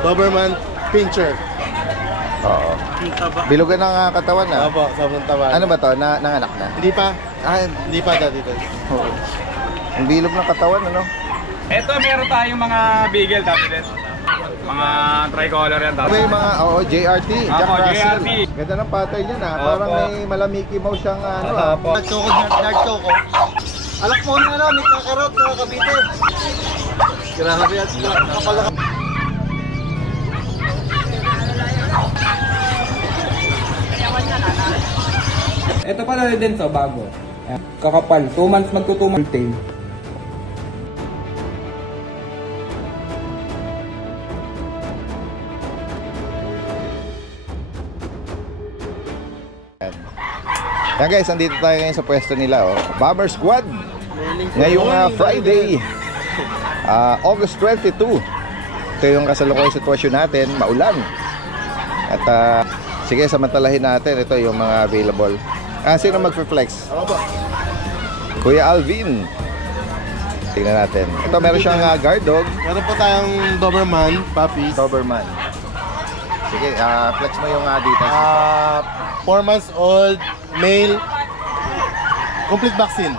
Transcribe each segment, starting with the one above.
Doberman Pinscher. Oo. Bilugan ng katawan na. Opo, sobrang taba. Ano ba to? Nanganak na? Hindi pa. Ah, Hindi pa dati. oo. Ang bilog ng katawan, ano? Ito, meron tayong mga beagle dati din. Mga tricolor yan dati. May mga, JRT, Jack Apo, Russell. JRT. Ganda ng pattern yan, ha? Parang Opo. may malamiki mo siyang, Dark Choco. Alak mo na may kakarot na kabite. Grabe yan. Kapala ka. Ito pala din to, bago. Ayan. Kakapal. 2 months magto-2 months tail. Yan guys, andito tayo ngayon sa pwesto nila, Bomber Squad. Ngayong Friday, August 22. Ito yung kasalukuyang sitwasyon natin, maulan. At sige, samantalahin natin. Ito yung mga available. Sino magfe-flex? Kuya Alvin. Tingnan natin. Ito meron siyang guard dog. Meron po tayong Doberman puppies. Doberman. Sige, flex mo yung details. 4 months old, male, complete vaccine.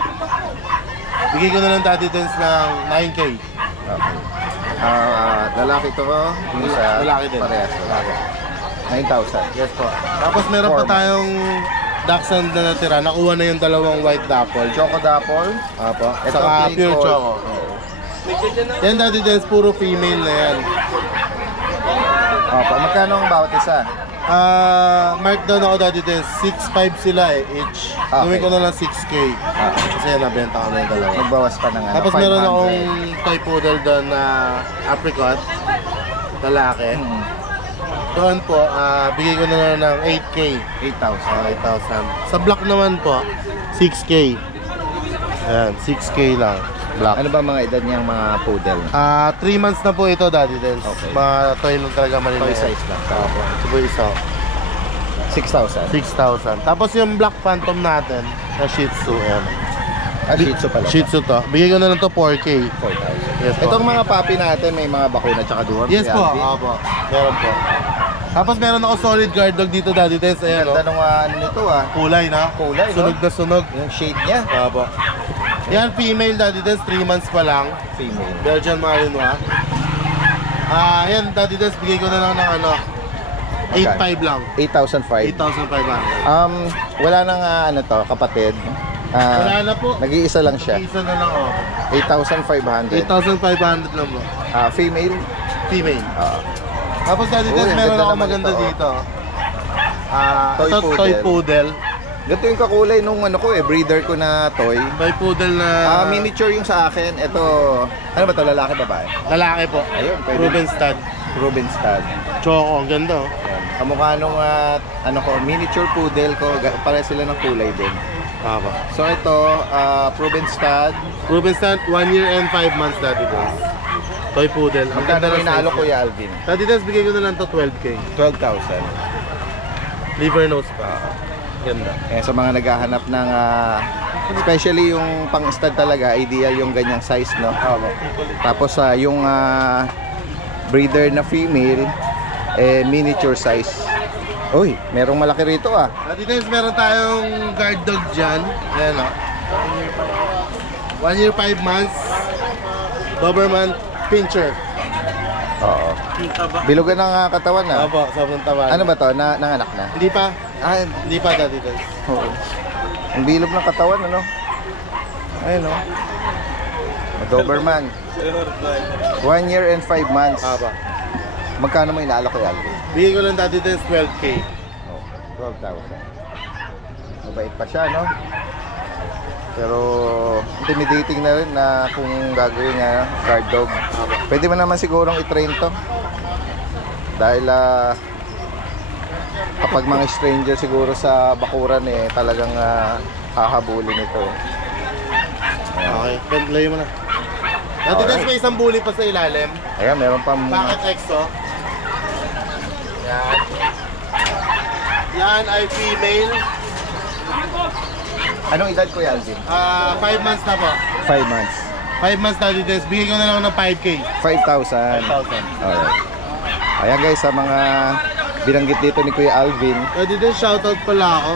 Bigay ko na lang dati dance ng 9K. Okay. Lalaki to ko. Lalaki din. Parehas. Lalaki. 9,000. Yes po. Tapos meron pa tayong Dachshund na natira. Nakuha na yung dalawang white dapple. Choco Dapple. Apo. Ito Saka plain pure coat. choco. Yan dati dance, puro female na yan. Opo, magkano ang bawat isa? Mark down ako dati dance, 6.5 sila each. Okay. Gawin ko na lang 6K. Kasi nabenta ko na yung dalawa. Magbawas pa ng Tapos 500. meron akong toy poodle doon na apricot. Lalaki. Doon po, bigay ko na lang ng 8K. 8,000. 8,000. Sa black naman po, 6K. Ayan, 6K lang. Black. Ano ba mga edad niyang mga poodle? 3 months na po ito, Daddy Dels. Okay. Mga toy lang talaga maliliit. Toy size lang. Opo. Ito po isa. 6,000. 6,000. Tapos yung Black Phantom natin, na Shih Tzu. Ayan. Shih Tzu pala. Shih Tzu to. Bigay ko na lang to 4K. 4,000. Yes po. Itong mga puppy natin, may mga bakuna tsaka duwag. Yes po. Opo. Meron po. Tapos meron ako solid guard dog dito, Daddy Dels. Ayan o. Ganda nung ano nito Kulay na. Kulay, no? Sunog na sunog. Yung shade niya. Opo. Yan, female, Daddy Dels. 3 months pa lang. Female. Belgian Malinois. Yan, Daddy Dels. Bigay ko na lang ng 8,500 lang. 8,500. 8,500. Wala nang kapatid. Wala na po. Nag-iisa lang siya. Isa na lang, 8,500. 8,500 lang po. Female. Female. Tapos Daddy Dels, ang meron ganda ako naman maganda ito, dito. Toy Ito, poodle. toy poodle. Ganito yung kakulay nung breeder ko na toy. Toy poodle na Miniature yung sa akin. Ito, ano ba to, lalaki babae? lalaki po. Ayun, pwede. Ruben Stud. Ruben Stud. Choco, ang ganda. Yan. Kamukha nung miniature poodle ko, pare sila ng kulay din. Tama. So ito, Ruben Stud. Ruben Stud, 1 year and 5 months, Daddy Dels. Toy poodle. Ang Magkano ganda rin ng inaalok size. Kuya Alvin? Daddy Dels, bigay ko na lang to 12K. 12,000. Liver nose pa. Ganda. Sa mga naghahanap ng especially yung pang-stud talaga, ideal yung ganyang size, no? Tapos yung breeder na female, miniature size. Uy, merong malaki rito Daddy Dels, meron tayong guard dog dyan. Ayan o. 1 year 5 months. Doberman Pinscher. Oo. Bilugan ng katawan na. Opo, sobrang taba. Ano ba to? Nanganak na? Hindi pa. Hindi pa, Daddy Dels. Oo. Ang bilog ng katawan, ano? Ayun, no? Doberman. 1 year and 5 months. Magkano mo inaalok Kuya Alvin? Bigay ko lang, Daddy Dels, 12K. 12,000. Mabait pa siya, no? Pero intimidating na rin na kung gagawin nga guard dog. Pwede mo naman sigurong i-train to. Dahil kapag mga stranger siguro sa bakuran talagang hahabulin ito. Okay, layo mo na. Daddy Dels, may isang bully pa sa ilalim. Ayan, meron pa Packet EXO. Yan. Yan ay female. Anong edad Kuya Alvin? 5 months na po. 5 months. 5 months, Daddy Dels. Bigay ko na lang ng 5K. 5,000. 5,000. Alright. Ayan guys, sa mga binanggit dito ni Kuya Alvin. Pwede din, shoutout pala ako.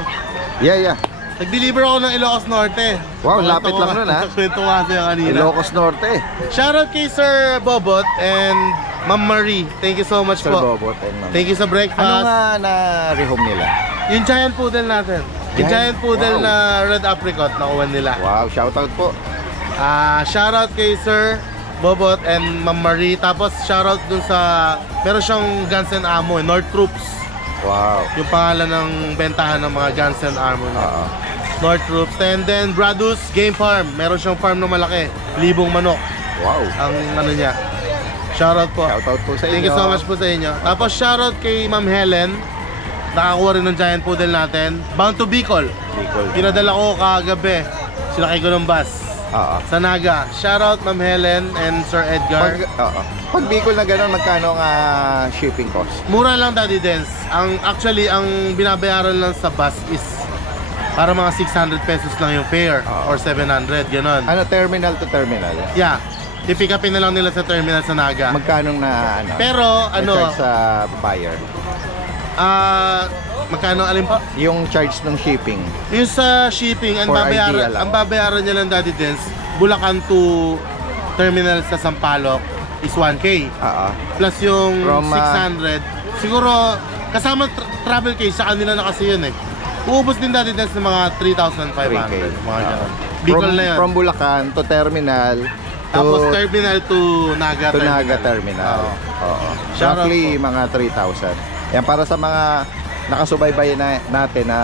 Yeah. Nag-deliver ako ng Ilocos Norte. Wow, lapit lang nun, ha? Kwento nga sa'yo kanina. Ilocos Norte. Shoutout kay Sir Bobot and Ma'am Marie. Thank you so much Sir po. Bobot and Ma'am. Thank you sa breakfast. Ano nga na-rehome nila? Yung giant poodle natin. Yung giant poodle Wow. na red apricot nakuha nila. Wow, shoutout po. Shoutout kay Sir Bobot and Ma'am Marie. Tapos shoutout dun sa meron siyang Guns and Ammo, North Troops. Wow. Yung pangalan ng bentahan ng mga Guns and Ammo na. Oo. North Troops. And then Bradus Game Farm. Meron siyang farm na malaki. Libong manok. Wow. Ang ano niya. Shoutout po. Shoutout po sa inyo. Thank you so much po sa inyo. Tapos shoutout kay Ma'am Helen. Nakakuha rin ng giant poodle natin. Bound to Bicol. Bicol. Pinadala ko kagabi. Sila kay Gunumbas. Oo. Sa Naga. Shoutout Ma'am Helen and Sir Edgar. Pag Bicol na gano'n, magkano ang shipping cost? Mura lang, Daddy Dance. Actually, ang binabayaran lang sa bus is para mga 600 pesos lang yung fare or 700, gano'n. Ano, terminal to terminal? Yeah. I-pick upin na lang nila sa terminal sa Naga. Magkano na ano? Pero may ano, charge sa buyer? magkano alin po? Yung charge ng shipping. Yung sa shipping, ang For idea babayaran, lang. ang babayaran niya lang, Daddy Dance, Bulacan to terminal sa Sampaloc is 1K. Oo. Plus yung From, 600. Siguro, kasama travel case, sa kanila na kasi yun eh. Uubos din, Daddy Dance ng mga 3,500. 3K. Mga ganun. Bicol na yun. From Bulacan to terminal Tapos terminal to Naga to terminal. Naga terminal. Oo. Shout out Roughly mga 3,000. Yan para sa mga nakasubaybay natin na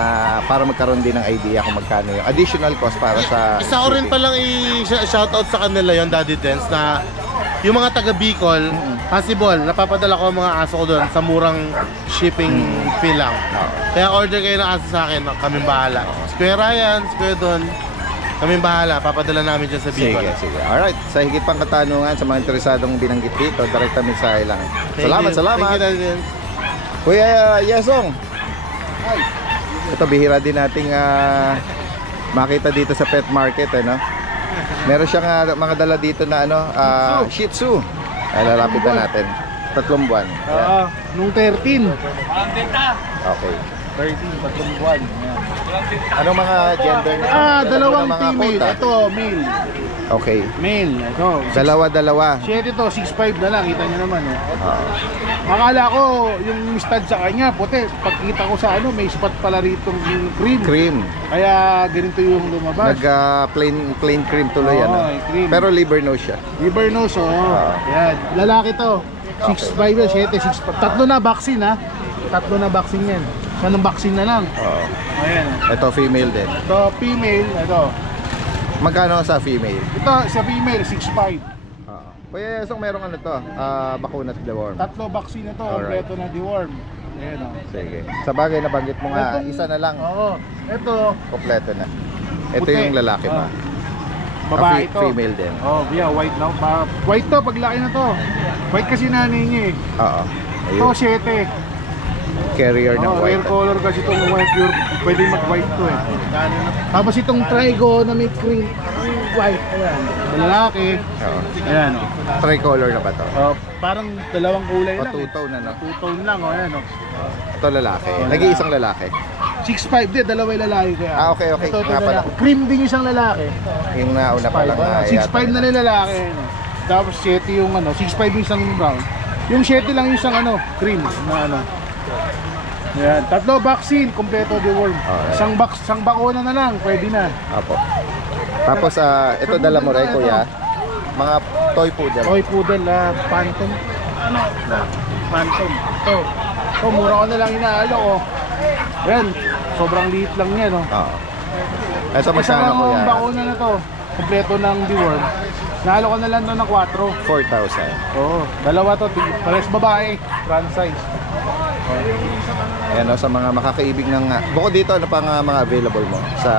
para magkaroon din ng idea kung magkano yung additional cost para sa Isa ko rin shipping. palang i-shoutout sa kanila yon, Daddy Dance, na yung mga taga Bicol, possible, napapadala ko ang mga aso ko doon sa murang shipping fee lang. Kaya order kayo ng aso sa akin, kaming bahala. Si Kuya Ryan, si Kuya Don, kaming bahala, papadala namin dyan sa Bicol. Sige. Alright, sa higit pang katanungan sa mga interesadong binanggit dito, direkta mensahe lang. Thank Salamat. you, Daddy Dance. Kuya Yesong. Ito bihira din nating makita dito sa pet market, no? Meron siyang mga dala dito na Shih Tzu. Ay, lalapitan natin. 3 buwan. Ayan. Nung 13. Okay. 13, 3 buwan. Anong mga gender nito? Dalawang Mga female. quota? Ito, male. Okay. Male. Ito. Dalawa. Shit ito, 6'5 na lang. Kita nyo naman, oh. Oo. Akala ko, yung stud sa kanya, puti. Pagkita ko sa may spot pala rito yung cream. Cream. Kaya ganito yung lumabas. Plain cream tuloy Oo, yan. cream. Pero liver nose siya. Liver nose, Yan. Lalaki to. 6'5 yan, 7, 6'5. Tatlo na vaccine, ha? Tatlo na vaccine yan. Sanong vaccine na lang. Oo. Ayan. Ito female din. Ito, female. Ito. Magkano sa female? Ito, sa female, 6'5. Oo. Kuya Yesong, merong bakuna sa deworm. Tatlo vaccine ito, Alright. kompleto na deworm. Ayan, oh. Sige. Sa bagay na banggit mo nga, Itong- isa na lang. Oo. Ito, Kompleto na. Ito puti. yung lalaki ba? Babae to. Female din. Oh, yeah, white na. White to, paglaki na to. White kasi nanay niya eh. Oo. Ito, Ayun. 7. Carrier ng Oh, white. rare color kasi itong white. Pure, pwede mag-white to eh. Tapos itong trigo na may cream, white. Ayan. Lalaki. Oo. Ayan. Oh. Tricolor na ba to? Parang dalawang kulay O lang. two-tone na, no? Two-tone lang. Oh, ayan. Oh. Ito lalaki. Nag-iisang lalaki. 6'5 din, dalawa yung lalaki kaya. Okay. Ito Nga pala. lalaki. Cream din yung isang lalaki. Yung nauna pa lang na 6'5 na lang lalaki. Ano. Tapos 7 yung 6'5 yung isang brown. Yung 7 lang yung isang cream na Yan, tatlo vaccine, kompleto deworm. Alright. Isang bakuna na lang, pwede na. Apo. Tapos ito dala mo rin, kuya. Mga toy poodle. Toy poodle na phantom. Phantom. Ito, mura ko na lang inaalo ko. Yan, sobrang liit lang yan. Oo. Ito magkano, Isang kuya? bakuna na to, kompleto ng deworm. Naalo ko na lang to ng 4. 4,000. Oo, dalawa to, pares babae, franchise. Ayan, sa mga makakaibig ng... bukod dito, ano pang mga available mo? Sa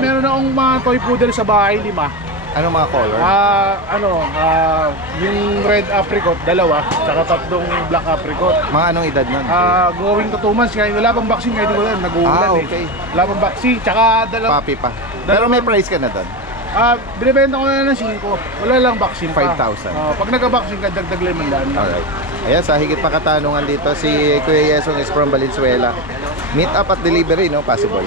Meron akong mga toy poodle sa bahay, 5. Anong mga color? Yung red apricot, 2, tsaka 3 black apricot. Mga anong edad nun? Going to 2 months, kaya wala pang vaccine, kaya di ko yan, nag-uulan okay. Wala pang vaccine, tsaka Papi pa. Pero may price ka na doon? Binibenta ko na ng 5. Wala lang vaccine pa. 5,000. Pag nagka-vaccine ka, dagdag 500. Alright. Ayan, sa higit pa katanungan dito, si Kuya Yesong is from Valenzuela. Meet up at delivery, no? Possible.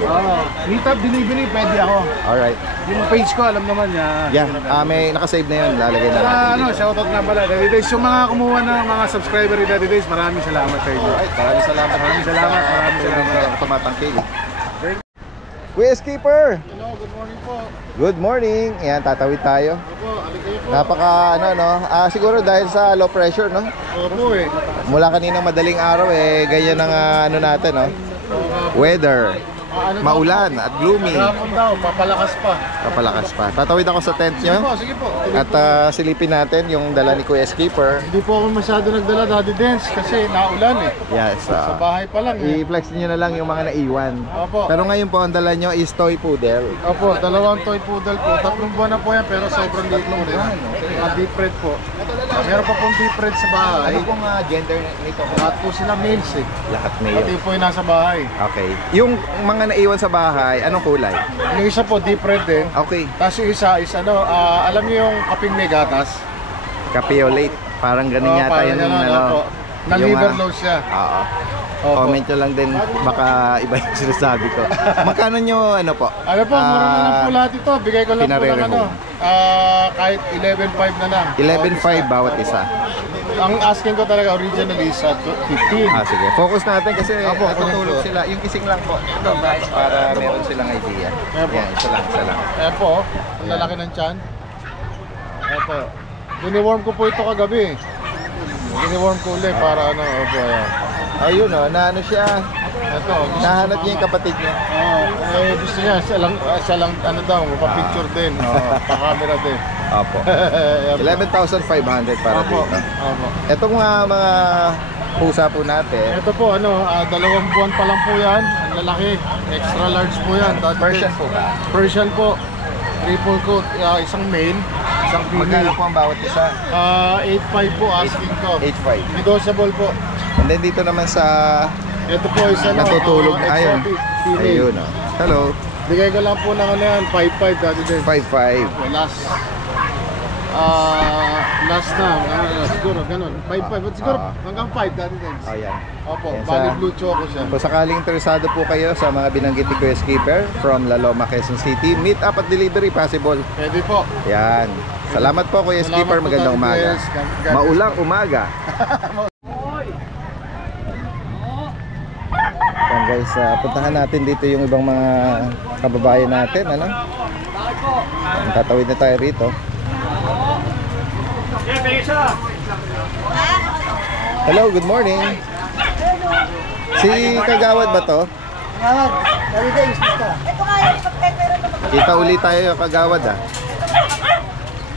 Meet up delivery, pwede ako. Alright. Yung page ko, alam naman niya. Yeah, may nakasave na yun. Lalagay na natin. Shoutout nga pala, Daddy Days. Yung mga kumuha ng mga subscriber ni Daddy Days, maraming salamat sa inyo. Alright, maraming salamat. Maraming salamat. Tumatangkilik. Kuya Skipper! Hello, good morning po. Good morning! Ayan, tatawid tayo. Opo, alin kayo po. Napaka no? Siguro dahil sa low pressure, no? Opo eh. Mula kaninang madaling araw, ganyan ang natin, no? Weather. Maulan at gloomy. Hapon daw, papalakas pa. Kapalakas pa. Tatawid ako sa tent nyo. Sige po. At silipin natin yung dala ni Kuya Skipper. Hindi po ako masyado nagdala, Daddy Dance, kasi naulan eh. Yes. Sa bahay pa lang eh. I-flex nyo na lang yung mga naiwan. Opo. Pero ngayon po, ang dala nyo is toy poodle. Opo, 2 toy poodle po. 3 buwan na po yan, pero sobrang liit lang rin. Deep red po. Meron pa pong deep red sa bahay. Ano pong gender nito? Lahat po sila males eh. Lahat Pati male. po yung nasa bahay. Okay. Yung mga naiwan sa bahay, anong kulay? Yung isa po, deep red din. Okay. Tapos yung isa is alam niyo yung kaping may gatas? Capiolate. Parang ganun Oo, yata parang yung ganun, opo. Na yung, liver low siya. Oo. Opo. Comment nyo lang din, baka iba yung sinasabi ko. Magkano nyo, ano po? Ano po, mura na lang po lahat ito. Bigay ko lang po ng pinare-rehome. kahit 11.5 na lang. 11.5 bawat isa. Ang asking ko talaga originally is 15. Sige. Focus natin kasi Opo, natutulog opo. sila. Yung kising lang po. Ito, para meron silang idea. Ayan po. Yan, isa lang, isa lang. Ayan po, ang lalaki ng tiyan. Ayan po. Diniworm ko po ito kagabi. Diniworm ko ulit para opo, ayan. Ayun na ano siya. Ito, gusto Nahanap niya yung kapatid niya. gusto niya, siya lang mapapicture din. Pa-camera din. Opo. Ayan po. 11,500 para Opo, dito. opo. Itong mga pusa po natin. Ito po, 2 buwan pa lang po yan. Ang lalaki. Extra large po yan. Persian po ba? Persian po. Triple coat. Isang male, isang Magkano female. po ang bawat isa? 8.5 po asking ko. 8.5. Negotiable po. And then dito naman sa Ito po isa natutulog. Ayun. exotic female. Ayun. Hello. Bigay ko lang po ng 5.5 dati din. 5.5. Last. Last na. Siguro, ganun. 5.5. Siguro, hanggang 5 dati din. Ayan. Opo, Yan bali sa- blue choco siya. Kung sakaling interesado po kayo sa mga binanggit ni Kuya Skipper from La Loma, Quezon City, meet up at delivery possible. Pwede po. Yan. Salamat po Kuya Salamat Skipper, po, magandang Daddy umaga. Des. God Maulang umaga. Yan guys, puntahan natin dito yung ibang mga kababayan natin, ano? Tatawid na tayo rito. Hello, good morning. Si Kagawad ba to? Kita ulit tayo Kagawad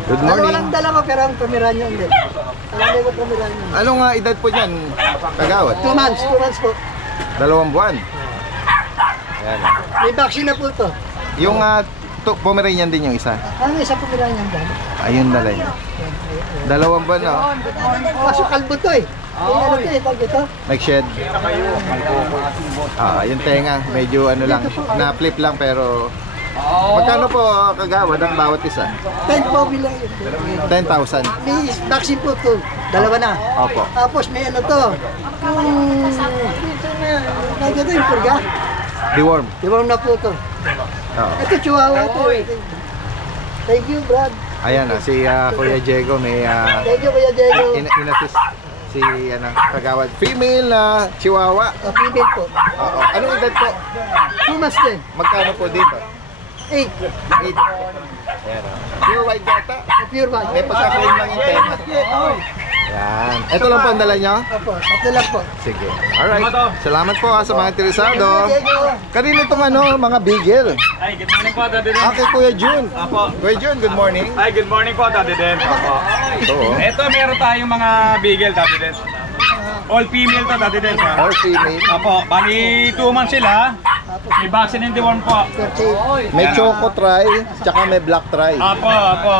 Good morning. Walang dala ko pero ang pamira niyo hindi. Hindi ko pamira niyo. Anong edad po dyan, Kagawad? 2 months po. 2 buwan. Ayan. May vaccine na po to. Yung Pomeranian din yung isa. Ano isa pamira niyo dala? Ayun dala niya. 2 buwan no? Kaso kalbo to eh. Ano to eh, pag ito? Nag-shed. Yung tenga, medyo ano lang, na-flip lang pero magkano po Kagawad ang bawat isa? 10 po bilang 10,000. may vaccine po to. 2 na. Opo. Tapos may ano to. Nagito yung purga. Deworm. Diba na po to. Oo. Ito chihuahua to. Thank you, Brad. Ayan si Kuya Diego may Thank you, Kuya Diego. in-assist si Kagawad. Female na Chihuahua. Female po. Oo. Anong edad po? 2 months din. Magkano po dito? 8. 8. Ayan Pure white data. Pure ba? May pagkakain lang yung tenga. Yan. Ito lang po ang dala nyo? Opo, tatlo lang po. Sige. Alright. Salamat po sa mga interesado. Diego. Kanina itong mga bigel. Ay, good morning po, Daddy Den. Okay, Kuya Jun. Apo. Kuya Jun, good morning. Ay, good morning po, Daddy Den. Apo. Ito Ito, meron tayong mga beagle, Daddy Den. All female to, Daddy Den. Or female. Apo, bali 2 months sila. May vaccine and deworm po. 38. May choco try, tsaka may black try. Apo, apo.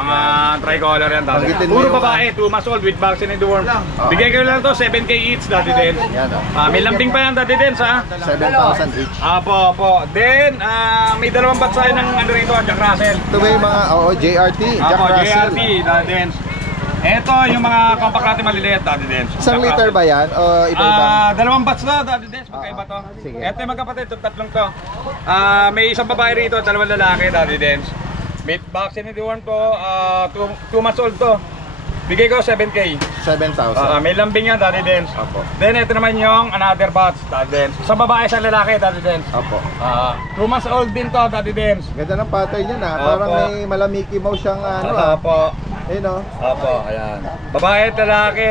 Mga tricolor yan, Daddy. Banggitin mo Puro yung- babae, 2 months old with vaccine in the worm. Bigay ko lang to, 7K each, Daddy Dens. Yan o. May lambing pa yan, Daddy Dens, ha? 7,000 each. Apo. Then, may dalawang batsahe ng ano rito, Jack Russell. Ito ba yung mga, JRT, Jack Apo, Russell. JRT, Daddy Dens. Ito yung mga compact natin maliliit, Daddy Dens. Isang Jack liter Russell. ba yan? O iba-ibang? Dalawang batch na, Daddy Dens, magkaiba to. Sige. Ito yung magkapatid, itong tatlong to. May isang babae rito, dalawang lalaki, Daddy Dens. With vaccine in the worm to, 2 months old to. Bigay ko 7K. 7,000. May lambing yan, Daddy Dens. Opo. Then ito naman yung another batch, Daddy Dens. Sa babae, sa lalaki, Daddy Dens. Opo. 2 months old din to, Daddy Dens. Ganda ng pattern niya na. Parang Opo. may malamiki mo siyang Apo. Ayun o. Opo, ayan. Babae at lalaki.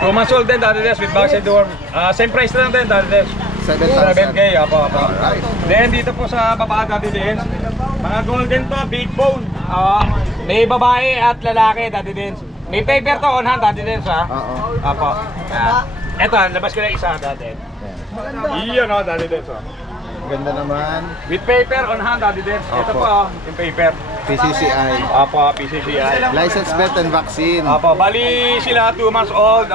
2 months old din, Daddy Dens, with vaccine in the worm. Same price lang din, Daddy Dens. 7,000. 7K, apo. Alright. Then dito po sa babae, Daddy Dens, mga golden to, big bone. May babae at lalaki, Daddy Dens. May paper to on hand, Daddy Dens, ha? Oo. Apo. Eto, labas ko na isa, Daddy. Iyon, Daddy Dens, Ganda naman. With paper on hand, Daddy Dens. Ito Opo. po, yung paper. PCCI. Apo, PCCI. License, vet, and vaccine. Apo, bali sila 2 months old,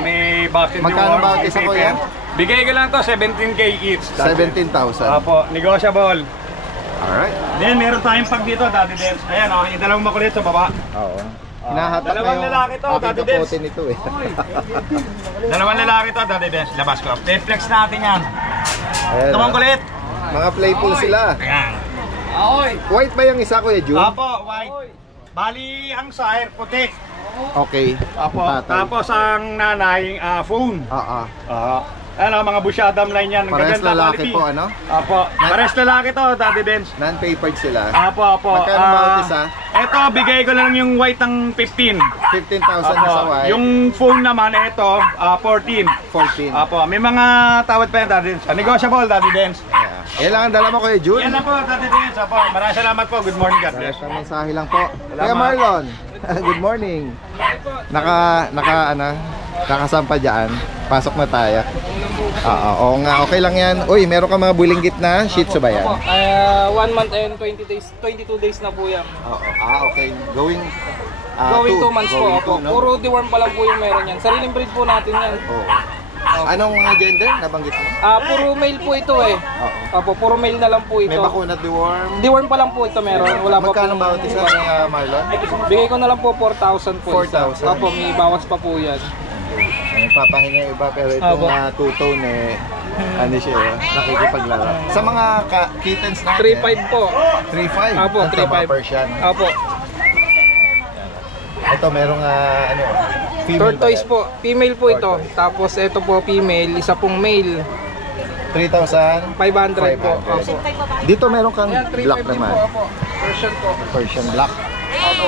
may vaccine. Magkano deworm, bawat may isa, paper. kuya? Bigay ko lang to, 17K each. Daddy Dens. 17,000. Apo, negotiable. Alright. Then meron tayong pag dito, Daddy Dens. Ayan yung dalawang makulit sa baba. Oo. Hinahatak na dalawang yung lalaki to, aking Daddy Dens. kapote nito eh. Dalawang lalaki to, Daddy Dens. Labas ko. Flex natin yan. Ayan, Tumang kulit. mga playful sila. Ayan. White ba yung isa, Kuya Jun? Apo, white. Bali, ang sire, puti. Okay. Apo, Tatay. tapos ang nanay, phone. Ano, mga busyadam line yan. Parehas Gaganda lalaki quality. po, ano? Apo, parehas lalaki to, Daddy Dens. Non-papered sila. Apo. Magkano bawat isa? Ito, bigay ko lang yung white ng 15. 15,000 Apo, sa white. yung phone naman, ito, 14. 14. Apo, may mga tawad pa yan, Daddy Dens. Negotiable, Daddy Dens. Yan lang ang dala mo, Kuya Jun. Yan na po, Daddy Dens. Apo, maraming salamat po. Good morning, God bless. Basta mensahe lang po. Kuya Marlon, good morning. Nakasampa dyan. Pasok na tayo. Oo nga, okay lang yan. Uy, meron ka mga bulinggit na Shih Tzu ba yan? 1 month and 22 days na po yan. Oo. Okay. Going Going 2 months po. Going Opo. two, no? Puro deworm pa lang po yung meron yan. Sariling breed po natin yan. Oo. Anong gender nabanggit mo? Puro male po ito eh. Oo. Opo, puro male na lang po ito. May bakuna deworm. Deworm pa lang po ito meron. Wala pa Magkano po. bawat isa, Marlon? Bigay ko na lang po 4,000 po. 4,000. Opo, may bawas pa po yan. Nagpapahinga yung iba pero itong Opo. two-tone ano siya, nakikipaglaro. Sa mga kittens natin, 3,500 po. 3,500. Opo, Ang taba 3,500. Persian. Opo. Ito merong female Tortoise ba yan? po. Female po ito. Tortoise. Tapos ito po female. Isa pong male. 3,500. 500 po. Opo. Dito meron kang Ayan, 3,500 black din naman. po. Opo. Persian po. Persian black. Opo.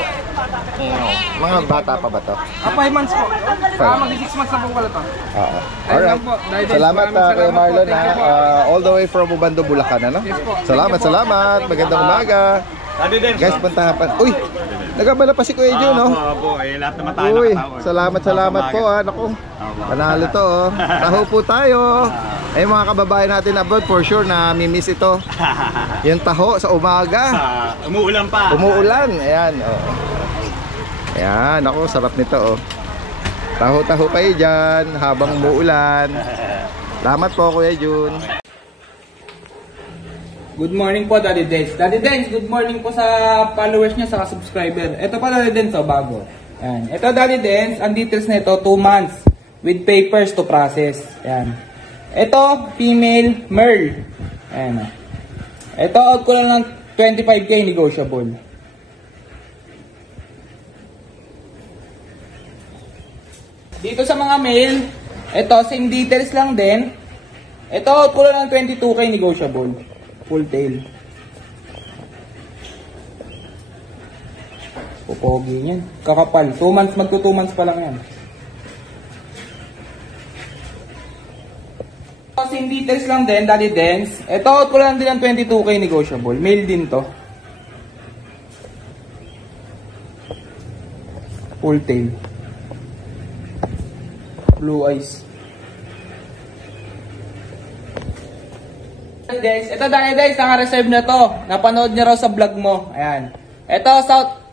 Mga bata pa ba to? 5 months po. Mag-6 months na po pala to. Oo. Ayun Alright. lang po. Dahil din, Salamat maraming Kuya salamat po. Marlon Thank you po. all the way from Ubando, Bulacan ano? Yes po. Salamat, Thank you po. salamat. Magandang umaga. Daddy Dens. Guys, puntahan pa. Uy, nagabala pa si Kuya Jun, no? Apo, lahat naman tayo Uy, nakatawag. salamat po ha. Naku, panalo to oh. Taho po tayo. Ay mga kababayan natin abroad, for sure na mimiss ito. Yung taho sa umaga. Umuulan pa. Umuulan. Ayan, oh. Ayan, ako, sarap nito oh. Taho-taho kayo dyan habang umuulan. Salamat po Kuya Jun. Good morning po, Daddy Dens. Daddy Dens, good morning po sa followers niya, sa subscriber. Ito pa, Daddy Dens, bago. Ayan. Ito, Daddy Dens, ang details na ito, 2 months with papers to process. Ayan. Ito, female Merl. Ayan. Ito, out ko lang ng 25K negotiable. Dito sa mga male, ito, same details lang din. Ito, out ko lang ng 22K negotiable. Full tail. Pupogi yan. Kakapal. 2 months, magto 2 months pa lang yan. Same details lang din, Daddy Dens. Ito, out ko lang din ng 22K negotiable. Male din to. Full tail. Blue eyes. Guys, ito dahil guys, naka-reserve na to. Napanood niyo raw sa vlog mo. Ayan. Ito,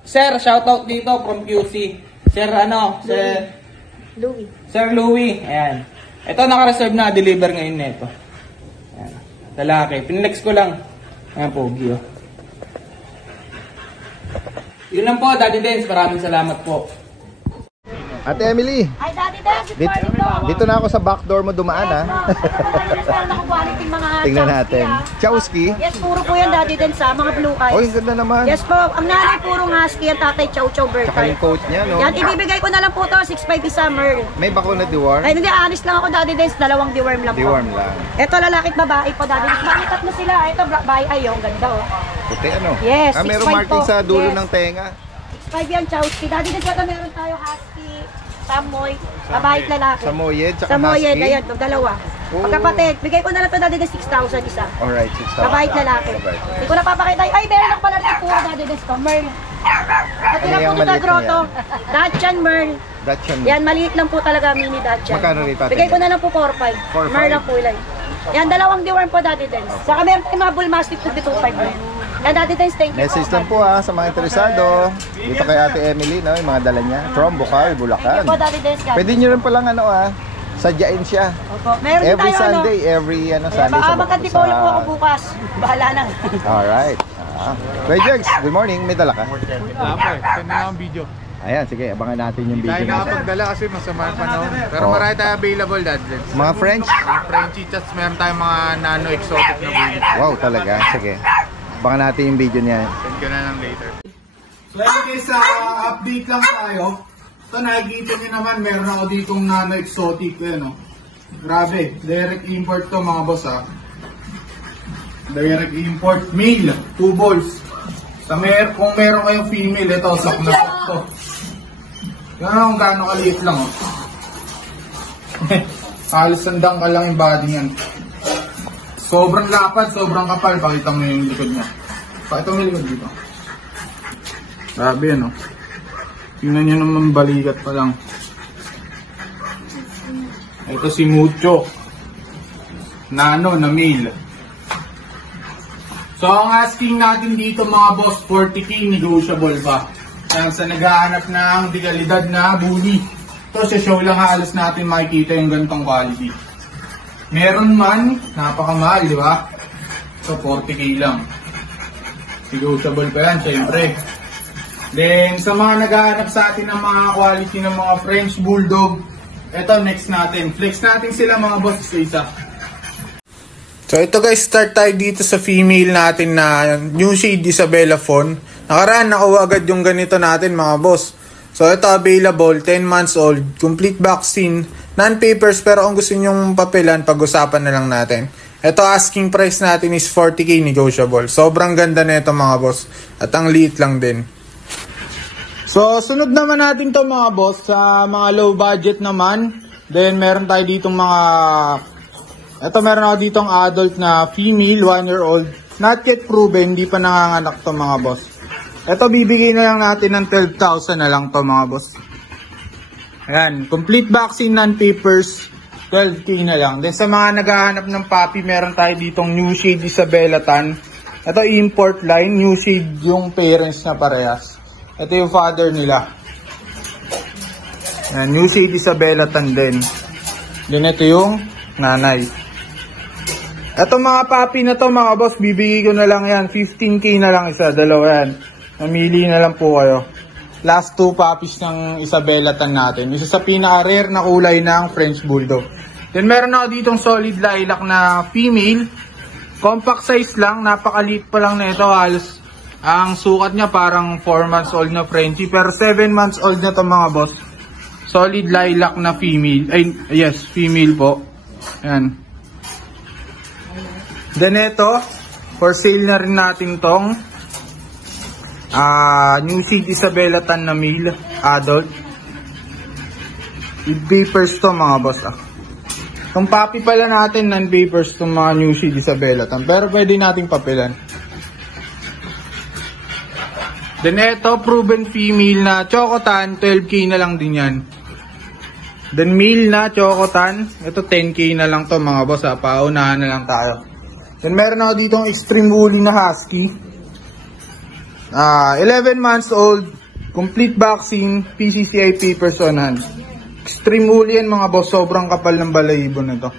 Sir, shoutout dito from QC. Sir, Louie. Sir Louie. Ayan. Ito, naka-reserve na. Deliver ngayon na ito. Ayan. Lalaki. Pinlex ko lang. Ayan po, Gio. Yun lang po, Daddy Dance. Maraming salamat po. Ate Emily, Ay, Daddy Dance, good morning po. dito na ako sa back door mo dumaan ha. Meron ako quality mga Tingnan Chowski, natin. ah. Chowski? Yes, puro po yan, Daddy Dance, sa mga blue eyes. Oh, ang ganda naman. Yes po, ang nanay puro husky, ang tatay chow chow bird Tsaka yung type. coat niya, no? Yan, ibibigay ko na lang po to, 6'5" isa Merl. May bakuna deworm? Ay, hindi, honest lang ako, Daddy Dance, 2 deworm lang po. Deworm lang. Ito, lalaki at babae po, Daddy Dance. Makikat na sila. Ito, babae, ay, ang ganda, oh. Puti ano? Yes, Merong 6'5" marking po. sa dulo Yes. ng tenga. 6'5" yan, Chowski. Daddy Dance, ito meron tayo husky, Samoy, babae at lalaki. Samoyed, tsaka Samoyed, husky. ayan, dalawa. Oh. Pagkapatid, bigay ko na lang to, Daddy Dance, 6,000 isa. Alright, 6,000. Babae at lalaki. Hindi ko napapakita. Ay, meron ako pala rin puro, Daddy Dance to, Merl. At Ano lang po yung dito, maliit na grotto. Dachshund Merl. Dachshund. Yan, maliit lang po talaga, mini Dachshund. Magkano rito, Ate? Bigay ko na lang po 4,500. 4,500. Merl ang kulay. Yan, 2 deworm po, Daddy Dance. Saka meron tayong mga bull mastiff to 2,500. Yan, Daddy Dance, thank you. Message lang po sa mga interesado. Dito kay Ate Emily, no, yung mga dala niya. From Bukawi, Thank Bulacan. you po, Daddy Dance. Pwede nyo rin palang sadyain siya. Opo. Meron din Every tayo, Sunday, every Sunday Baka magkantipolo po ako bukas. Bahala na. Alright. Kuya Jegs, good morning. May dala ka? Wala po eh. Send na ang video. Ayan, sige, abangan natin yung Tayo video natin. nakapagdala kasi masama ang panahon. Pero Oh. marami tayo available, Dad. Mga French? Frenchie, tas meron tayong mga nano-exotic na breed. Wow, talaga. Sige. Abangan natin yung video niya. Send ko na lang later. So ayun guys, update lang tayo. Ito nakikita nyo naman, meron ako ditong nano-exotic. Ayan, oh. Grabe, direct import to mga boss ha. Direct import, male, 2 balls. Kung meron kayong female, ito, sak na sak to. Yan kung gaano kaliit lang oh. Halos sandang ka lang yung body niyan. Sobrang lapad, sobrang kapal. Pakita mo yung likod niya. Pakita mo yung likod dito. Grabe yan oh. Tingnan nyo naman, balikat pa lang. Ito si Mucho. Nano na male. So ang asking natin dito mga boss, 40k negotiable pa. Yan sa naghahanap ng dekalidad na bully. Ito sa show lang halos natin makikita yung ganitong quality. Meron man, napakamahal, di ba? So 40k lang. Negotiable pa yan, syempre. Then sa mga naghahanap sa atin ng mga quality ng mga French Bulldog, eto next natin. Flex natin sila mga boss isa. So ito guys, start tayo dito sa female natin na New Shade Isabella Fawn. Nakaraan, nakuha agad yung ganito natin mga boss. So ito available, 10 months old, complete vaccine, non-papers, pero kung gusto nyong papilan, pag-usapan na lang natin. Ito asking price natin is 40k negotiable. Sobrang ganda na ito mga boss. At ang liit lang din. So sunod naman natin to mga boss sa mga low budget naman. Then meron tayo ditong mga... Ito meron ako ditong adult na female, 1-year-old. Not yet proven, hindi pa nanganganak to mga boss. Ito bibigay na lang natin ng 12,000 na lang to mga boss. Ayan, complete vaccine, non-papers, 12k na lang. Then sa mga naghahanap ng puppy, meron tayo ditong New Shade Isabella Tan. Ito import line, New Shade yung parents na parehas. Ito yung father nila. Ayan, New Shade Isabella Tan din. Then ito yung nanay. Ito mga puppy na to mga boss, bibigay ko na lang yan. 15k na lang isa, dalawa yan. Namili na lang po kayo. Last 2 puppies ng Isabella Tan natin. Isa sa pinaka-rare na kulay ng French Bulldog. Then meron ako ditong solid lilac na female. Compact size lang, napakaliit pa lang na ito. Halos ang sukat niya parang 4 months old na Frenchie. Pero 7 months old na to mga boss. Solid lilac na female. Ay, yes, female po. Ayan. Then ito, for sale na rin natin tong New Shade Isabella Tan na male, adult. With papers to mga boss Itong puppy pala natin, non-papers tong mga New Shade Isabella Tan. Pero pwede nating papilan. Then ito, proven female na Chocotan, 12k na lang din yan. Then male na Chocotan, ito 10k na lang to mga boss Paunahan na lang tayo. Then meron ako ditong extreme woolly na husky. 11 months old, complete vaccine, PCCI papers on hand. Extreme woolly yan mga boss, sobrang kapal ng balahibo na to.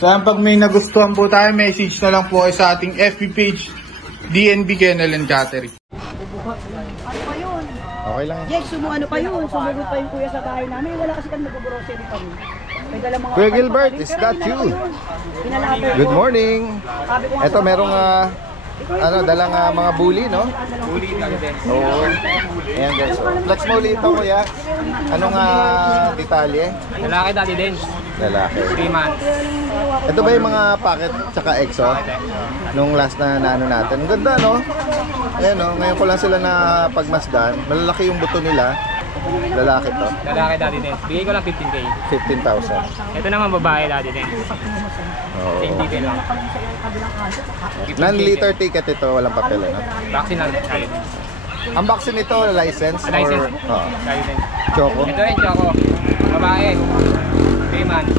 So pag may nagustuhan po tayo, message na lang po kayo sa ating FB page, DNB Kennel and Cattery. Okay lang. Jake, ano pa yun? Sumugot pa yung kuya sa bahay namin. Wala kasi kami nag-grocery kami. May dala mga Kuya Gilbert, is that you? Good morning. Ito merong dalang mga bully, no? Bully talaga. Oo. Ayan guys. Flex mo ulit ito, kuya. Anong detalye? Lalaki Daddy Dens. Lalaki. 3 months. Ito ba yung mga packet tsaka EXO? Nung last na ano natin. Ang ganda, no? Ayan, no? Ngayon ko lang sila na pagmasdan. Malalaki yung buto nila. Lalaki to. Lalaki Daddy Dens. Bigay ko lang 15K. 15,000. Ito naman babae Daddy Dens. Oo. Same detail lang. Non-liter ticket ito. Walang papel, no? Vaccine lang Daddy Dens. Ang vaccine ito, license? License. Oo. Daddy Dens. Choco? Ito rin Choco. Babae. 3 months.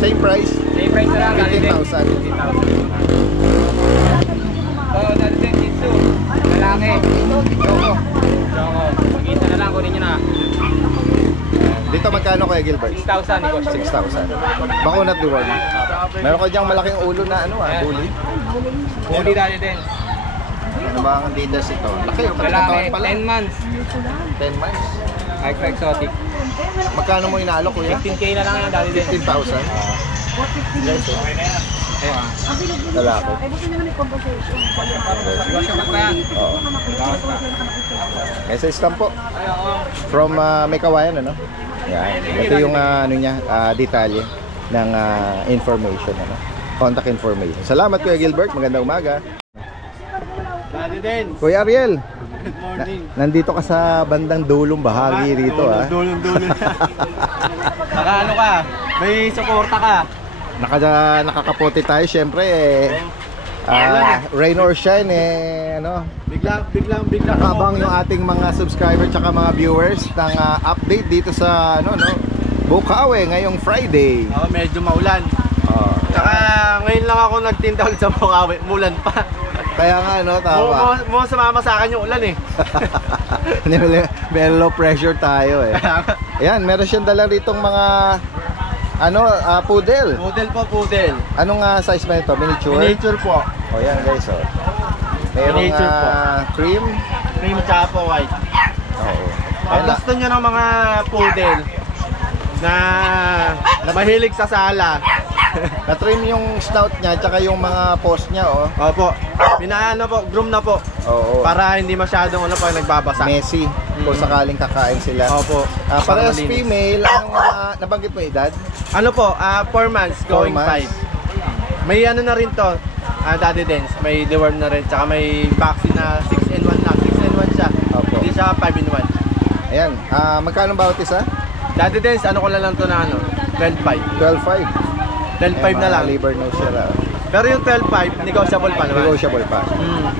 Same price? Same price na lang Daddy Dens. 15,000. 15,000. Oh, Daddy Dens Jitsu. Lalaki. Choco. Choco. Mag-isa na lang, kunin nyo na. Dito magkano kaya Gilbert? 6,000. 6,000. Bakuna at reward. Meron ka diyang malaking ulo na bully. Bully Daddy Dens. Ano ba ang details ito? Laki yung Lalaki. katawan pala. 10 months. 10 months. Extra exotic. Magkano mo inaalok kuya? 15K na lang yung Daddy Dens. 15,000. Guys, lalaki. Oo. Message lang po. From May Kawayan, ano? Yan. Ito yung detalye ng information, ano? Contact information. Salamat Kuya Gilbert, magandang umaga. Kuya Ariel, Good morning. nandito ka sa bandang dulong bahagi rito, ha? Dulong. Naka ka? May suporta ka? Nakakapote tayo, syempre, rain or shine, ano? Biglang. Nakabang yung ating mga subscriber tsaka mga viewers ng update dito sa, Bukawi, ngayong Friday. Medyo maulan. Tsaka ngayon lang ako nagtinda ulit sa Bukawi. Mulan pa. Kaya nga, tama. Mo sumama sa akin yung ulan eh. May low pressure tayo eh. Ayan, meron siyang dala ritong mga poodle. Poodle. Anong size ba ito? Miniature? Miniature po. O yan guys, merong Miniature po. cream. Cream tsaka po white. Oo. Pag gusto nyo ng mga poodle na mahilig sa sala. Na-trim yung snout niya tsaka yung mga paws niya, Opo. Groom na po. Oo. Para hindi masyadong pag nagbabasa. Messy. Kung sakaling kakain sila. Opo. Parehas malinis. female, anong nabanggit mo edad? 4 months, going 5. May na rin to, Daddy Dens. May deworm na rin, tsaka may vaccine na 6-in-1 lang. 6-in-1 siya. Opo. Hindi siya 5-in-1. Ayan, magkano bawat isa? Daddy Dens, ko lang to na 12.5. 12.5. 12.5 na lang. Liver nose siya lang. Pero yung 12.5, negotiable pa naman. Negotiable pa.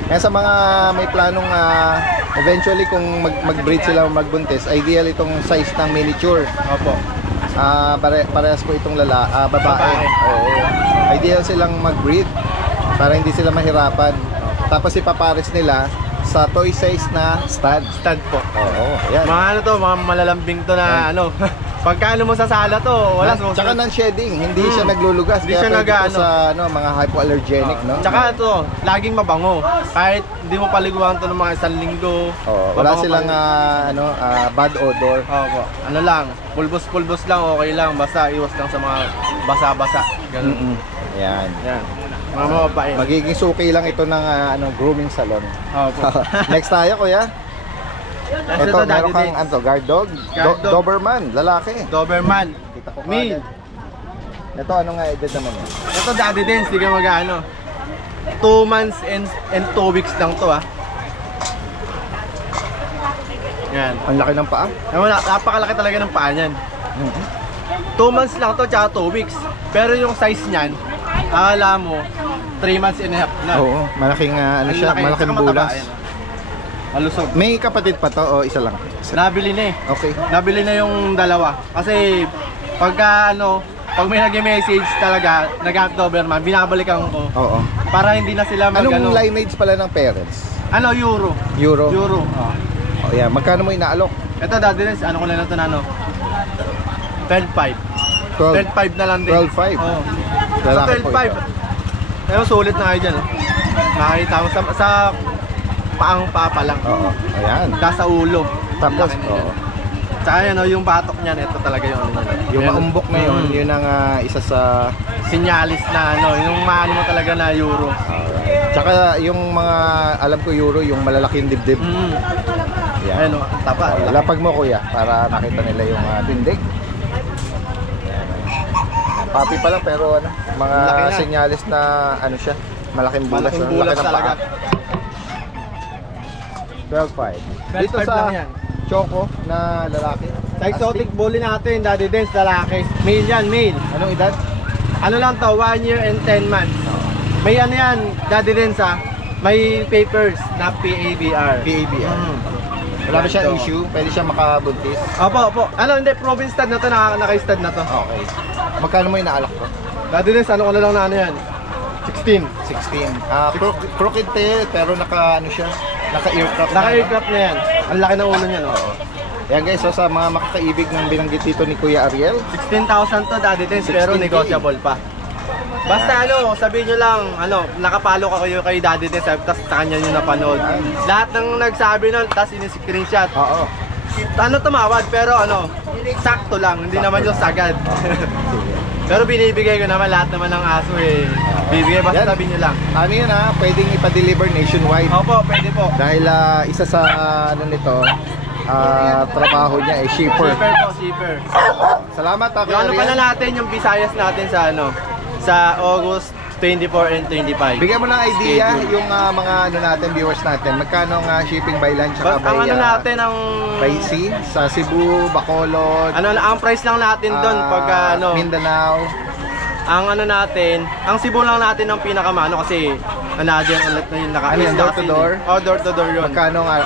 Kaya sa mga may planong eventually kung mag-breed sila o magbuntis, ideal itong size ng miniature. Opo. Parehas po itong babae. Oo. Ideal silang mag-breed para hindi sila mahirapan. Tapos ipapares nila sa toy size na stud. Stud po. Oo, ayan. Mga mga malalambing to na pagka mo sa sala to, wala. Tsaka non-shedding, hindi siya naglulugas. Hindi siya pwede sa mga hypoallergenic, no? Tsaka ito, laging mabango. Kahit hindi mo paliguan to ng mga 1 linggo. Wala silang bad odor. Opo. Pulbos lang, okay lang. Basta iwas lang sa mga basa-basa. Ganun. Yan. Mga mababae. Magiging suki lang ito ng grooming salon. Opo. Next tayo, kuya. Ito, meron kang guard dog? Guard dog. Doberman, lalaki. Doberman. Kita ko Male. Ito, anong edad naman yan? Ito Daddy Dens, di ka 2 months and 2 weeks lang to Yan. Ang laki ng paa? Napakalaki talaga ng paa niyan. 2 months lang to, tsaka 2 weeks. Pero yung size niyan, akala mo 3 months and a half na. Oo, malaking malaking bulas. Malusog. May kapatid pa to o isa lang? Nabili na Okay. Nabili na yung dalawa. Kasi pag may nag-message talaga, nag-Doberman, binabalikan ko. Oo. Para hindi na sila Anong lineage pala ng parents? Ano, Euro. Euro? Euro. Oh, yeah. Magkano mo inaalok? Ito, Daddy Dens, ano ko na lang ito na ano? 12.5. 12.5 na lang din. 12.5? Oo. Lalaki So, po 12.5. ito. Ayun, sulit na kayo dyan. Oh. Nakakita mo sa paang pa lang. Oo. Ayan. Sa ulo. Tapos, Laki na oo. yan. Tsaka yan, oh, yung batok niyan, ito talaga yung ano niya. Yung maumbok na yun, yun ang isa sa... Sinyalis na ano, yung maano mo talaga na Euro. Alright. Tsaka yung mga, alam ko Euro, yung malalaking dibdib. Yan. Ayun, oh, tapa. Lapag mo kuya, para makita nila yung tindig. Papi pa lang pero ano, mga Laki na. senyalis na ano siya, malaking bulas. Malaking Laki bulas ng talaga. paa. 12.5. Dito 12.5 sa lang yan. Choco na lalaki. Sa exotic bully natin, Daddy Dens, lalaki. Male yan, male. Anong edad? Ano lang to, 1 year and 10 months. May ano yan, Daddy Dens ha, may papers na PABR. PABR. Wala ba siyang Ito. issue? Pwede siya makabuntis? Opo. Ano, hindi, province stud na to, naka-stud na to. Okay. Magkano mo inaalak ko? Daddy Dens, ano ko na lang na ano yan? 16. 16. Crooked tail pero naka ano siya, naka-aircraft. Naka-aircraft na yan. Ang laki ng ulo niya, no? Yan guys, so sa mga makakaibig ng binanggit dito ni Kuya Ariel, 16,000 to, Daddy Dens, pero 16K. negotiable pa. Basta ano, sabihin nyo lang, ano, nakapalo ka kayo kay Daddy Dens, tapos sa kanya nyo napanood. Lahat ng nagsabi nun, tapos in-screenshot. oo. Ano tumawad, pero ano, sakto lang, hindi naman yung sagad. Pero binibigay ko naman lahat naman ng aso eh. Bibigay, basta Yan. sabihin nyo lang. Ano yun ha, pwedeng ipa-deliver nationwide. Opo, pwede po. Dahil isa sa ano nito, trabaho niya shipper. Shipper po, shipper. Salamat ha, Yung Kuya ano pala Ariel. natin, yung Visayas natin sa ano, sa August 24 and 25. Bigyan mo ng idea Schedule. yung mga ano natin, viewers natin. Magkano ang shipping by land Basta tsaka ang ano natin, ang... by sea sa Cebu, Bacolod, Ano, ang price lang natin doon pag ano, Mindanao. ang ano natin, ang Cebu lang natin ang pinakamano kasi another ulit na yung Ano yun, door to door? Oh, door to door yun. Magkano ang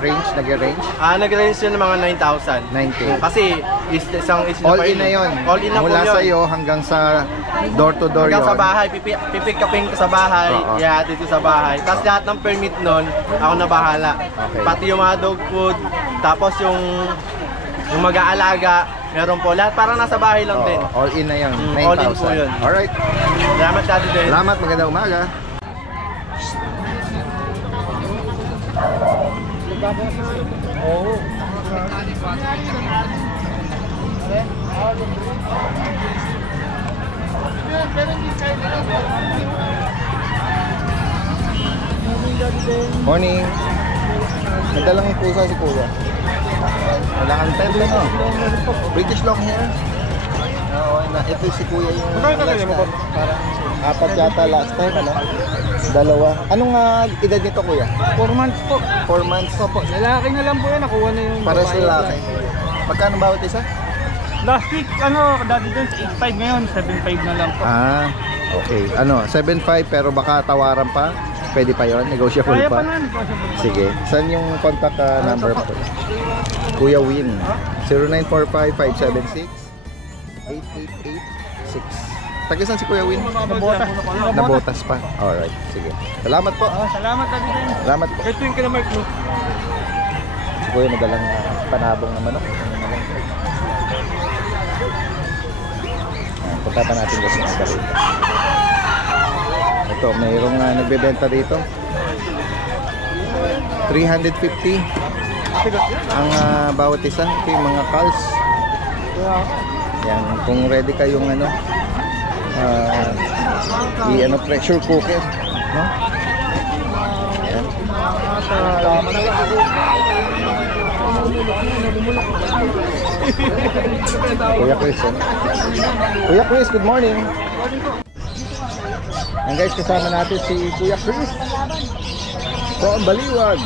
range, nag-range? Nag-range yun ng mga 9,000. 9K. Kasi isang All in na yun. All in na po Mula yun. sa'yo hanggang sa door to door Hanggang yun. sa bahay, pipick upin ko sa bahay, Oo. ihatid ko sa bahay. Tapos lahat ng permit nun, ako na bahala. Okay. Pati yung mga dog food, tapos yung mag-aalaga, meron po. Lahat parang nasa bahay lang din. All in na yun. 9,000. All in po yun. Alright. Salamat Daddy Dens. Salamat, magandang umaga. Morning. Nagdalang yung pusa si Kuya. Walang antent no? British long hair. Oo, ito si Kuya yung last time. Parang apat yata last time, ano? Dalawa. Anong edad nito, Kuya? 4 months po. 4 months. Opo, lalaki na lang po yan. Nakuha na yung Para sa babae. lalaki. Magkano bawat isa? Last week, Daddy Dens, 8.5 ngayon. 7.5 na lang po. Okay. Ano, 7.5 pero baka tawaran pa? Pwede pa yon, negotiable Kaya pa. pa nun. Sige. Saan yung contact number po? Kuya Win. 0945-576-8886. Taga saan si Kuya Win? Nabotas. Nabotas pa. Alright. Sige. Salamat po. Salamat, Daddy Dens. Salamat po. Ito yung kinamark mo. Si Kuya madalang panabong naman ako. Punta pa natin guys yung iba rito. Ito, mayroong nagbebenta dito. 350 ang bawat isa. Ito yung mga calls. Yan, kung ready kayong ano, pressure cooker, no? Yan. Kuya Chris, eh? Kuya Chris, good morning. And guys, kasama natin si Kuya Chris from Baliwag.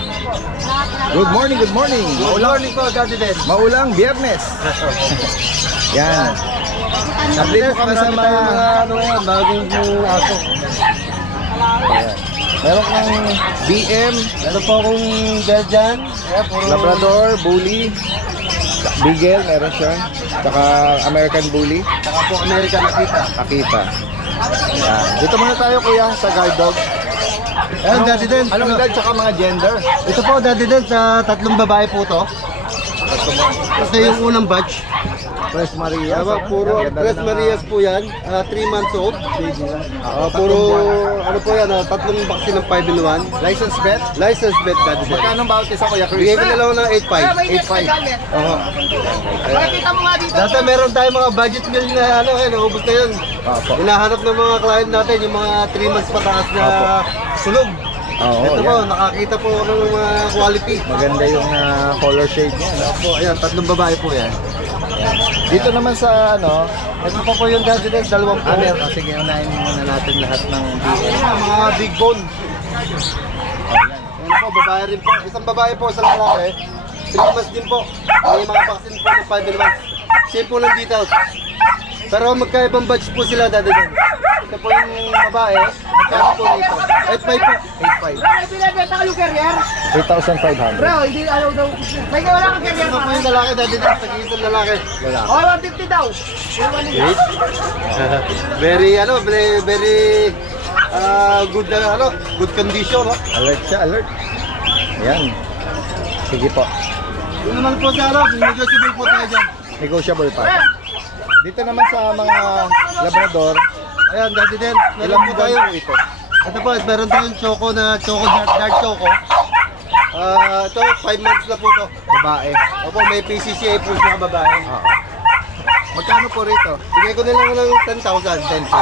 Good morning, good morning. Maulang po, Daddy Dens. Maulang Biyernes. Yan. Update po kami sa mga bagong aso. Ayan. Meron kang BM, Meron po akong Belgian, Labrador, Bully, Beagle, meron siya. Saka American Bully, saka po American Akita. Akita. Yan. Dito muna tayo kuya sa guard dog. Ayan, Daddy Dance. Anong edad tsaka mga gender? Ito po, Daddy Dance, tatlong babae po to. Ito yung unang batch. Tres Maria. Puro Tres Marias po yan. 3 months old. Puro, ano po yan, tatlong vaccine ng 5 in 1. License bet? License bet, Daddy Dance. Magkano bawat isa, Kuya Chris? Bigay ko na lang ng 8.5. 8.5. Oo. Dati meron tayong mga budget meal na ano, naubos na yun. Opo. Hinahanap ng mga client natin yung mga 3 months pataas na sulog. Oo, Ito po, yan. nakakita po ako ng mga quality. Maganda yung color shade niya. No? Opo, ayan, tatlong babae po yan. Dito naman sa ano, Ito po yung Daddy Dance, dalawang po. sige, unahin muna natin lahat ng Ayan, mga big bone. Ayan po, babae rin po. Isang babae po, isang lalaki. 3 months din po. May mga vaccine po ng 5 in 1. Same po ng details. Pero magkaibang batch po sila, Daddy Dance. Ito po yung babae. Magkano po nito? 8.5 po. 8.5. Pinabenta kayo carrier? 8,500. Bro, hindi alaw daw. May wala kang carrier Ito po yung lalaki, Daddy Dance. Nag-iisang lalaki. Oh, 150 daw. Very, very good na, good condition, no? Alert siya, alert. Ayan. Sige po. Yun naman po sa negotiable po tayo dyan. Negotiable pa. Dito naman sa mga Labrador, Ayan, Daddy Dance. ilang Meron po tayo. buwan po ito? Ito po, meron tayong choco na dark choco. Ito, 5 months na po to. Babae. Opo, may PCCA po siya babae. Magkano po rito? Bigay ko na lang ng 10,000, 10K.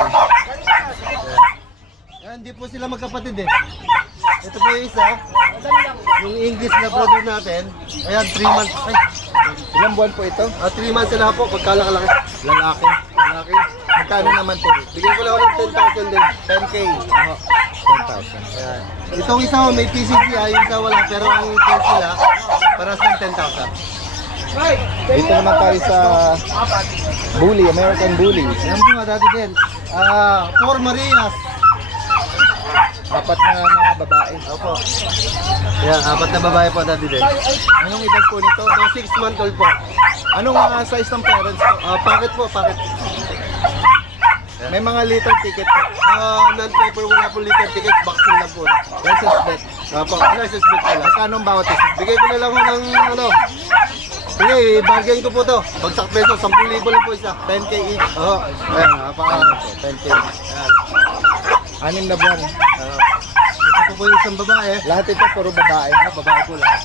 Yan, hindi po sila magkapatid eh. Ito po yung isa, yung English na brother natin. Ayan, 3 months. Ay, Ilang buwan po ito? 3 months na po, pagkalaki-laki. Lalaki. Lalaki. Magkano naman po rito? Bigay ko lang ng 10,000 din. 10K. 10,000. Ayan. Itong isa may PCCA, yung isa wala, pero ang price nila, paras ng 10,000. Dito naman tayo sa Bully, American Bully. Ayan po nga dati din. 4 Marias. 4 na mga babae. Opo. Ayan, 4 na babae po dati din. Anong edad po nito? So, 6 month old po. Anong size ng parents po? Packet po, packet. May mga liter ticket po. Non-paper, wala po liter ticket, vaccine lang po. License bet. Opo, license plate pala. Magkano ang bawat isa? Bigay ko na lang ng sige, bargain ko po to. Bagsak peso, 10,000 lang po isa. 10K each. Oo. Ayan, napaka 10K. Ayan. 6 na buwan. Ito po yung isang babae. Lahat ito puro babae. Babae po lahat.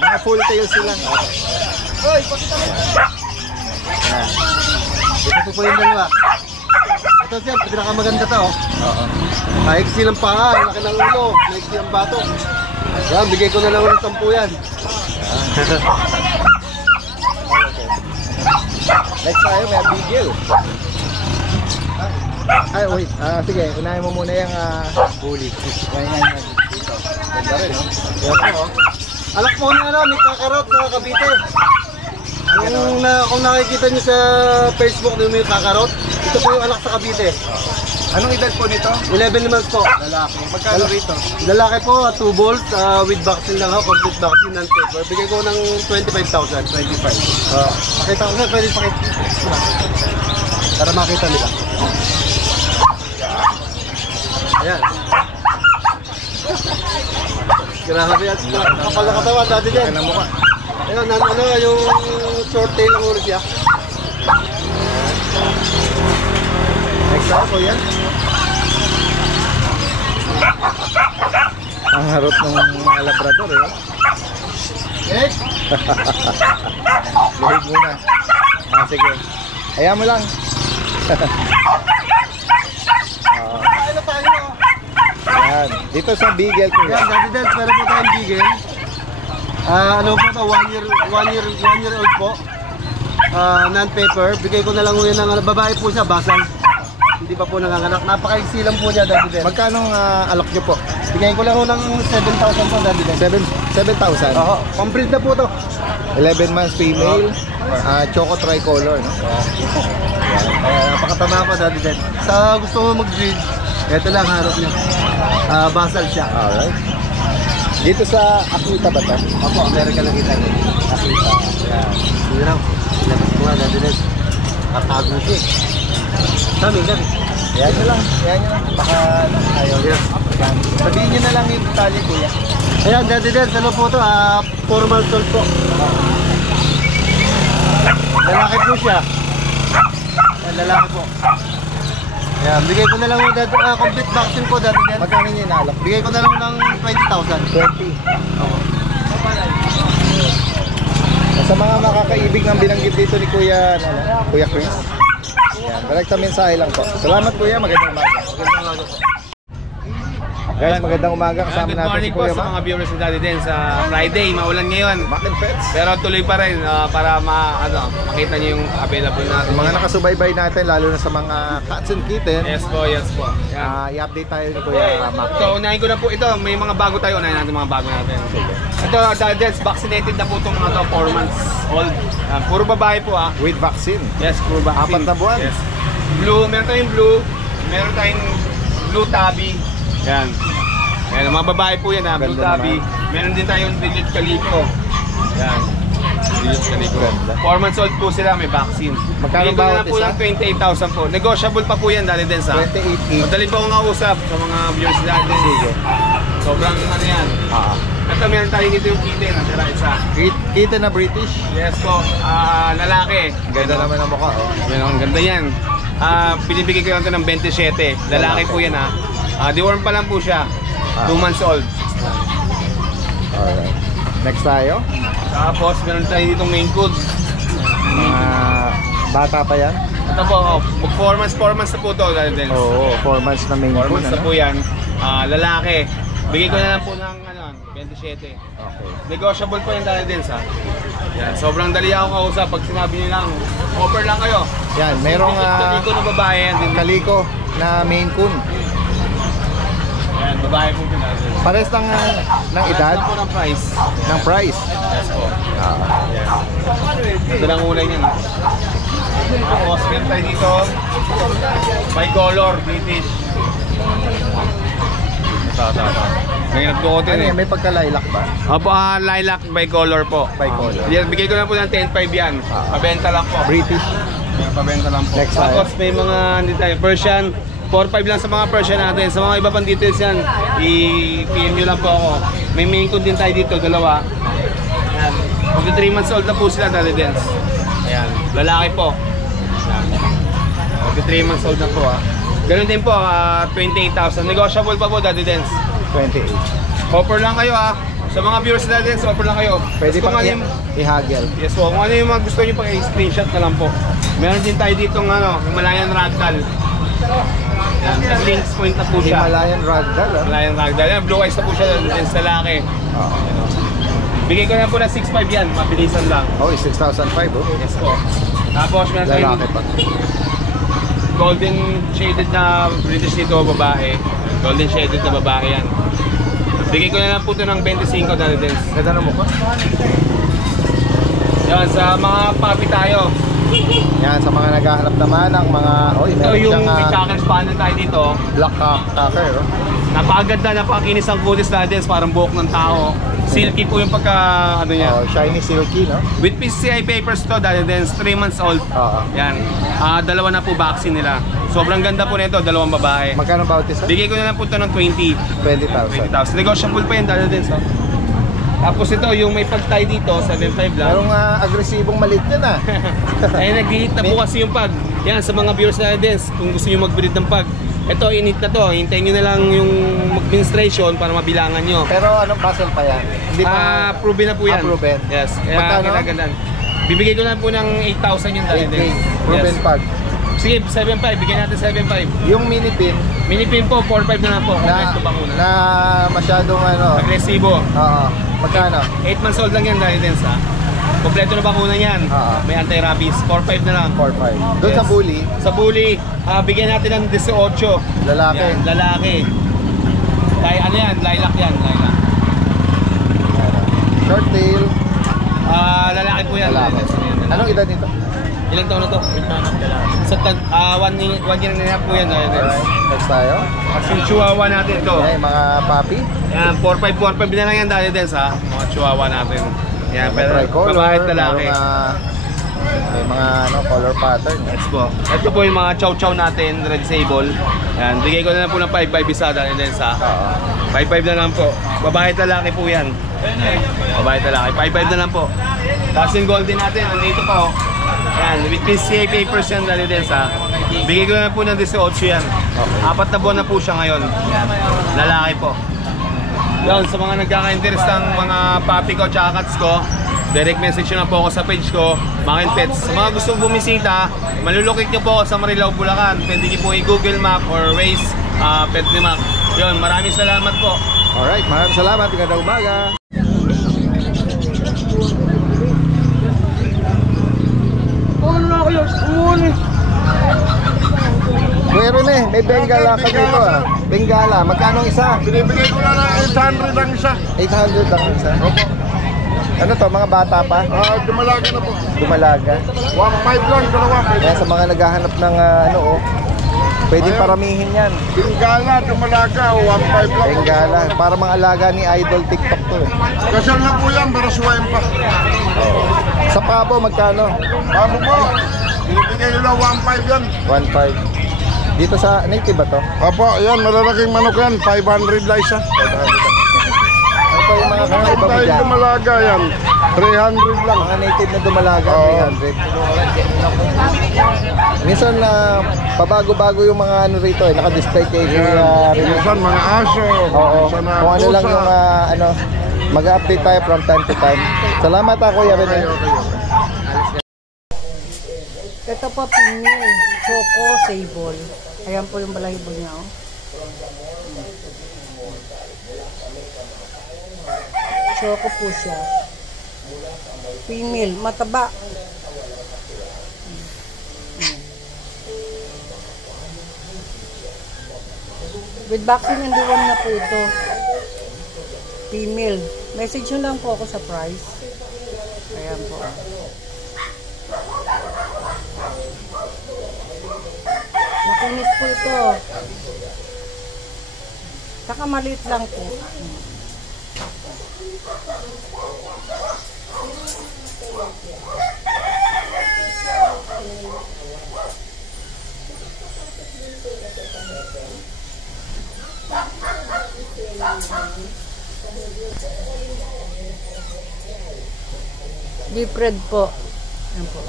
Mga full tail sila. Ito po yung dalawa. Ito siya, pinakamaganda to. Oo. Maiksi ng paa, laki ng ulo, maiksi ang bato. Yan, bigay ko na lang ng 10 yan. Next tayo, may bigel. Ay, wait. Sige, unahin mo muna yung bully. Yan. Dito. Ganda rin, no? Yan po. Anak po niya may kakarot sa Cavite. Kung nakikita niyo sa Facebook yung may kakarot, ito po yung anak sa Cavite. Anong edad po nito? 11 months po. Lalaki. Magkano rito? Lalaki po, 2 volts, with vaccine lang ako, complete vaccine and paper. Bigay ko ng 25,000. 25. Pakita ko na, pwede pakita. Para makita nila. Ayan. Grabe yan. Kapal na katawan dati dyan. Kaya na mukha. Ayan, yung short tail ng ulo siya. Next tayo po yan. Ang harot ng mga Labrador, eh. Eh? Lihig muna. Sige. Hayaan mo lang. Ano tayo? Yan. Dito sa Beagle ko. Ayan, dati dance, meron po tayong bigel. Ano po to, 1 year old po. Non-paper. Bigay ko na lang yun ng babae po siya, basal. Hindi pa po nanganganak. Napaka-iksi lang po niya, dati dance. Magkano alok nyo po? Bigay ko lang ng 7,000 po, dati dance. 7,000. Oo, complete na po to. 11 months female. Choco tricolor. No? Napakatama po, dati dance. Sa gusto mo mag-breed, ito lang harap niya. Basal siya. Alright. Dito sa Akita ba ito? Opo, America lang kita. Akita. Yan. Hindi lang. Ilabas ko nga, dati dance. Katago siya. Dami. Yan nyo lang. Baka ayaw yan. Sabihin nyo na lang yung detalye, kuya. Ayan, Daddy Dance, ano po ito? 4 months old po. Lalaki po siya. Ayan, lalaki po. Ayan, bigay ko na lang yung complete vaccine po, Daddy Dance. Magkano nyo inaalok? Bigay ko na lang ng 20,000. 20. Sa mga makakaibig ng binanggit dito ni Kuya, Kuya Chris. Yan, direkta mensahe lang po. Salamat kuya, magandang umaga. Guys, magandang umaga. Kasama Good natin si morning po Kuya sa Mac. mga viewers ng Daddy Den sa Friday. Maulan ngayon. Mac and Pets. Pero tuloy pa rin para makita niyo yung available natin. Mga nakasubaybay natin, lalo na sa mga cats and kittens. Yes po, yes po. Yan. I-update tayo ni Kuya Mac. So, unahin ko na po ito. May mga bago tayo. Unahin natin mga bago natin. Ito, Daddy Den, vaccinated na po itong mga to, 4 months old. Puro babae po With vaccine. Yes, puro vaccine. 4 na buwan. Yes. Blue, meron tayong blue. Meron tayong blue tabby. Yan. Ayan, mga babae po yan blue Ganda tabby. Meron din tayong dilute calico. Yan. Dilute calico. 4 months old po sila, may vaccine. Magkano Bigyan ko na bawat lang po isa? ng 28,000 po. Negotiable pa po yan, Daddy Den sa. 28. Madali po akong kausap sa mga viewers ni Daddy Den. Sige. Sobrang ano yan. Ito, meron tayo dito yung kitten. Natira isa. Kitten na British. Yes po, lalaki. Ganda naman ang mukha. Yan, ang ganda yan. Pinibigay ko lang ito ng 27. Lalaki po yan deworm pa lang po siya. 2 months old. Alright. Next tayo. Tapos meron tayo ditong Maine Coon. Mga bata pa yan. Ito po, 4 months na po ito. Oo, 4 months na main 4 coon. months na po yan. Lalaki. Bigay ko na lang po ng 27. Okay. Negotiable po yan din sa. Yan, sobrang dali ako kausap. Pag sinabi niyo lang, offer lang kayo. Yan, merong Kaliko na babae yan din. kaliko na main coon. Yan, babae po din. Pares ng edad, Ano po ng price? ng price. Yes po. Ito lang ulay niyan. Tapos meron tayo dito, bicolor, British. Nanginap ko Ano yan, may pagka-lilac ba? Opo, lilac bicolor po. Bicolor. Yan, bigay ko na po ng 10.5 yan. Pabenta lang po. British. Yan, pabenta lang po. Next Tapos may mga hindi tayo, Persian. 4.5 lang sa mga Persian natin. Sa mga iba pang details yan, i-PM nyo lang po ako. May main coon din tayo dito, dalawa. Yan. Pag 3 months old na po sila, Daddy Dens. Ayan, lalaki po. Yan. Pag 3 months old na po Ganun din po, 28,000. Negotiable pa po, Daddy Dens. 28. Offer lang kayo Sa mga viewers natin, offer lang kayo. Pwede Kung pang ano yung- i-haggle. Yes po, kung ano yung mga gusto nyo pang i-screenshot na lang po. Meron din tayo dito ng Himalayan Ragdoll. Yan, links point na po siya. Himalayan Ragdoll. Himalayan Ragdoll. Yan, blue eyes na po siya din sa laki. Bigay ko na po na 6.5 yan, mabilisan lang. Oh, 6,005 Yes po. Tapos meron tayong Lalaki pa. golden shaded na British dito, babae. Golden shaded na babae yan. Bigay ko na lang po ito ng 25 Daddy Dens. Ganda ng mukha. Yan, sa mga puppy tayo. Yan, sa mga naghahanap naman ng mga... Oh, Ito meron yung siyang may Cocker Spaniel tayo dito. black cocker. Oh. Napakaganda, napakinis ang kutis Daddy Dens, parang buhok ng tao. Silky po yung pagka, niya. Oh, shiny silky, no? With PCI papers to, Daddy Dens, 3 months old. Oo. Yan. Dalawa na po vaccine nila. Sobrang ganda po nito, dalawang babae. Magkano bawat isa? Bigay ko na lang po ito ng 20,000. 20,000. Negotiable pa yan, Daddy Dens. Tapos ito, yung may pag-tie dito, 7.5 lang. Merong agresibong malit yan Ay, nag-hit na po kasi yung pag. Yan, sa mga viewers na dance, kung gusto nyo mag-breed ng pag. Ito, init na to. Hintayin nyo na lang yung mag-menstruation para mabilangan nyo. Pero anong puzzle pa yan? Hindi pa... Proven na po yan. proven. Yes. Kaya Magkano? kinagandaan. Bibigay ko na po ng 8,000 yung dali din. Proven pag. Sige, 7.5. Bigyan natin 7.5. Yung mini pin Mini-pin po, 4.5 na lang po. Kompleto pa muna. na masyadong Agresibo. Oo. Magkano? 8 months old lang yan, dali din sa. Kompleto na bakuna yan. May anti-rabies. 4.5 na lang. 4-5. Doon sa Yes. bully, Sa bully, bigyan natin ng 18. lalaki. Yan, lalaki. Ano yan? Lilac yan. Lilac. Short tail, Lalaki po yan. lalaki. Anong edad nito? Ilang taon na to? Sa 1 year na po yan. Alright, next tayo. Yung chihuahua natin ito. Okay, mga puppy. Yan, 4.5 na lang yan dahil din sa mga chihuahua natin. Yan, pero Tricolor, babae at lalaki. merong, May mga color pattern. Let's go. Ito po yung mga chow-chow natin, red sable. Yan, bigay ko na lang po ng 5-5 isa dahil din sa 5-5 na lang po. Babae at lalaki po yan. Babae at lalaki, 5-5 na lang po. Tapos yung golden natin, nandito pa oh. Yan, with PCA papers yan dahil din sa. Bigay ko na lang po ng 18 yan. 4 na buwan na po siya ngayon. Lalaki po. Yan, sa mga nagkaka-interest ng mga puppy ko at cats ko, direct message nyo na po ako sa page ko, Makin Pets. Sa mga gustong bumisita, malulukit nyo po ako sa Marilao, Bulacan. Pwede nyo po i-Google Map or Waze Pet ni Mac. Yun, maraming salamat po. Alright, maraming salamat. Magandang umaga. Kuya Rene, may Bengala ka dito ah. Bengala, magkano isa? Binibigay ko na ng 800 ang isa. 800 ang isa? Opo. Ano to, mga bata pa? Dumalaga na po. Dumalaga? 1.5 lang, dalawa. Kaya sa mga naghahanap ng pwedeng paramihin yan. Bengala, dumalaga, 1.5 lang. Bengala, para mga alaga ni Idol TikTok to. Kasal na po yan, para suwain pa. Sa pabo, magkano? Pabo po, binibigay nila 1.5 yan. 1.5. Dito sa native ba to? Opo, yan, malalaking manok yan, 500 lang isa. 500. Ito yung mga kakaiba mo Tayo dyan. dumalaga yan, 300 lang. Mga native na dumalaga, 300. Minsan pabago-bago yung mga ano rito eh, naka-display kay Minsan mga aso, oo, minsan na kung ano lang pusa. yung mag-update tayo from time to time. Salamat ako, Rene. Ito po, Pimil, Choco, Sable. Ayan po yung balahibo niya, oh. Choco po siya. Female, mataba. With vaccine and deworm na po ito. Female. Message nyo lang po ako sa price. Ayan po. Makinis po ito. Saka maliit lang po. Deep red po. Ayan po.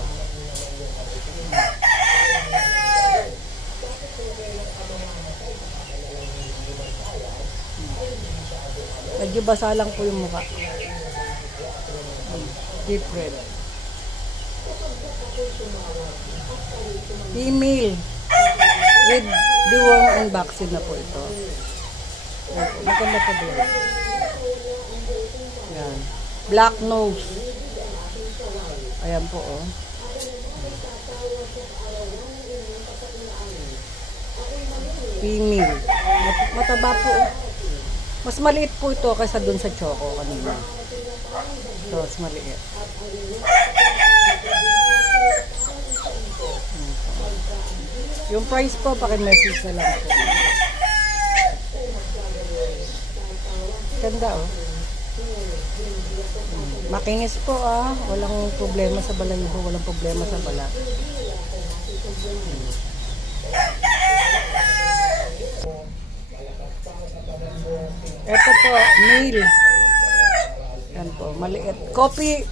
Medyo basa lang po yung mukha. Deep red. Female. With deworm and vaccine na po ito. Maganda po din. Yan. Black nose. Ayan po, oh. Female. Mataba po, oh. Mas maliit po ito kaysa dun sa Choco kanina. Ito, mas maliit. Yung price po, paki-message na lang po. Ganda, oh. Makinis po, ah. Walang problema sa balahibo, walang problema sa balat. Ito po, male. Yan po, maliit. Coffee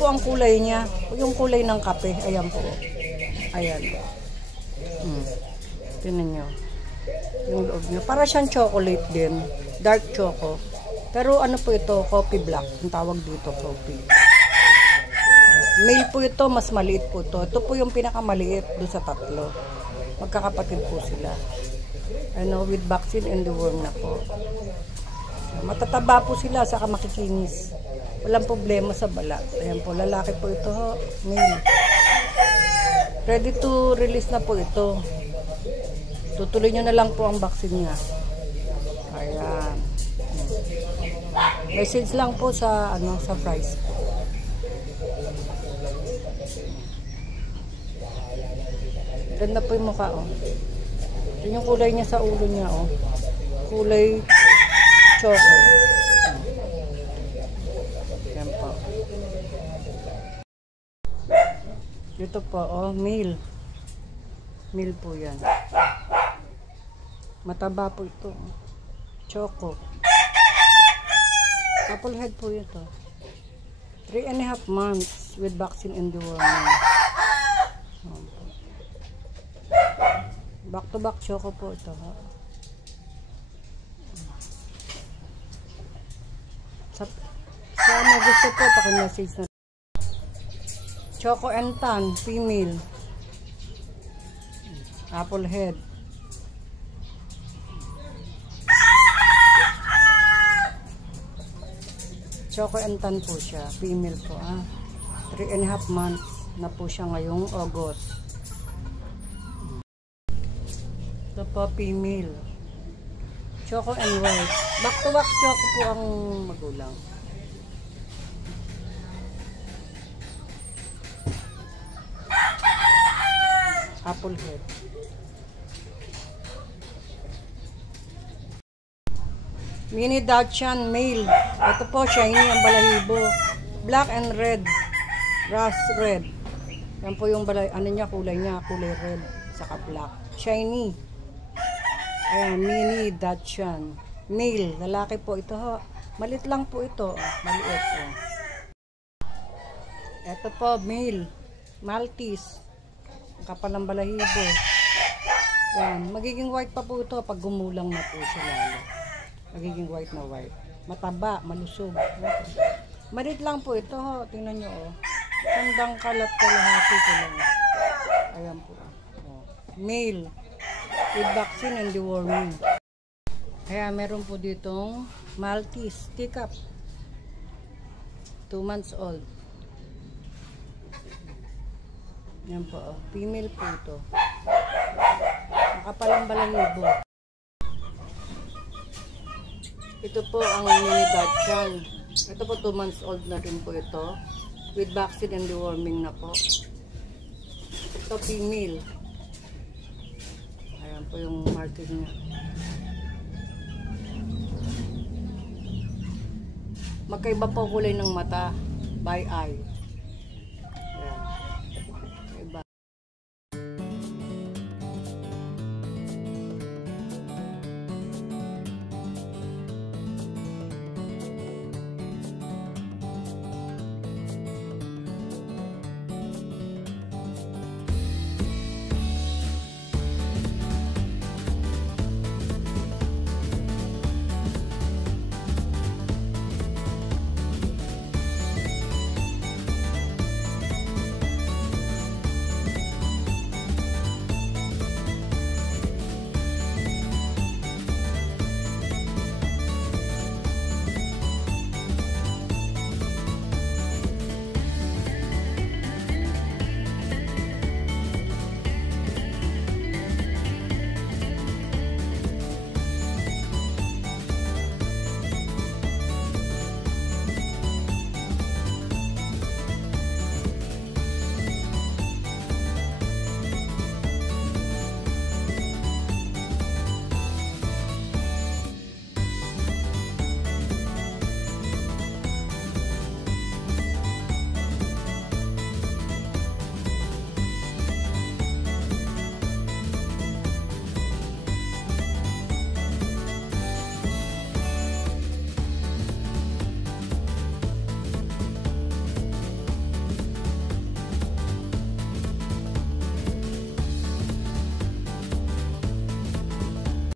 po ang kulay niya. Yung kulay ng kape. Ayan po. Ayan. Tingnan nyo. Yung loob niya. Para siyang chocolate din. Dark choco. Pero ano po ito? Coffee black. Ang tawag dito, coffee. Male po ito. Mas maliit po ito. Ito po yung pinakamaliit doon sa tatlo. Magkakapatid po sila. Ano, with vaccine and deworm na po. Matataba po sila, saka makikinis. Walang problema sa balat. Ayan po, lalaki po ito, male. Ready to release na po ito. Tutuloy nyo na lang po ang vaccine niya. Ayan. Message lang po sa sa price. Ganda po yung mukha, oh. Yun yung kulay niya sa ulo niya, oh. Kulay choco. Yan po. Ito po, oh, male. Male po yan. Mataba po ito. Choco. Couple head po ito. 3.5 months with vaccine and deworming. Back to back choco po ito. Ha? Sa may gusto po, paki-message na. Choco and Tan, female. Apple head. Choco and Tan po siya. Female po. 3.5 months na po siya ngayong August. Ito po, female. Choco and white. Back to back choco po ang magulang. Apple head. Mini Dachshund male. Ito po, shiny ang balahibo. Black and red. Rust red. Yan po yung balay, ano niya, kulay red. Saka black. Shiny. Ayan, mini Dachshund. Male. Lalaki po ito. Ho. Malit lang po ito. Maliit. Oh. Ito po, male. Maltese. Ang kapal ng balahibo. Yan. Magiging white pa po ito pag gumulang na po siya lalo. Magiging white na white. Mataba, malusog. Malit lang po ito. Ho. Tingnan nyo. Oh. Sandang kalat kalahati ko lang. Ayan po. Oh. Male. With vaccine and deworming. Kaya meron po ditong Maltese teacup. 2 months old. Yan po. Oh. Female po ito. Nakapalang balahibo. Ito po ang mini Dachshund. Ito po 2 months old na rin po ito. With vaccine and deworming na po. Ito female. Ayan po yung marking niya. Magkaiba po kulay ng mata. By eye.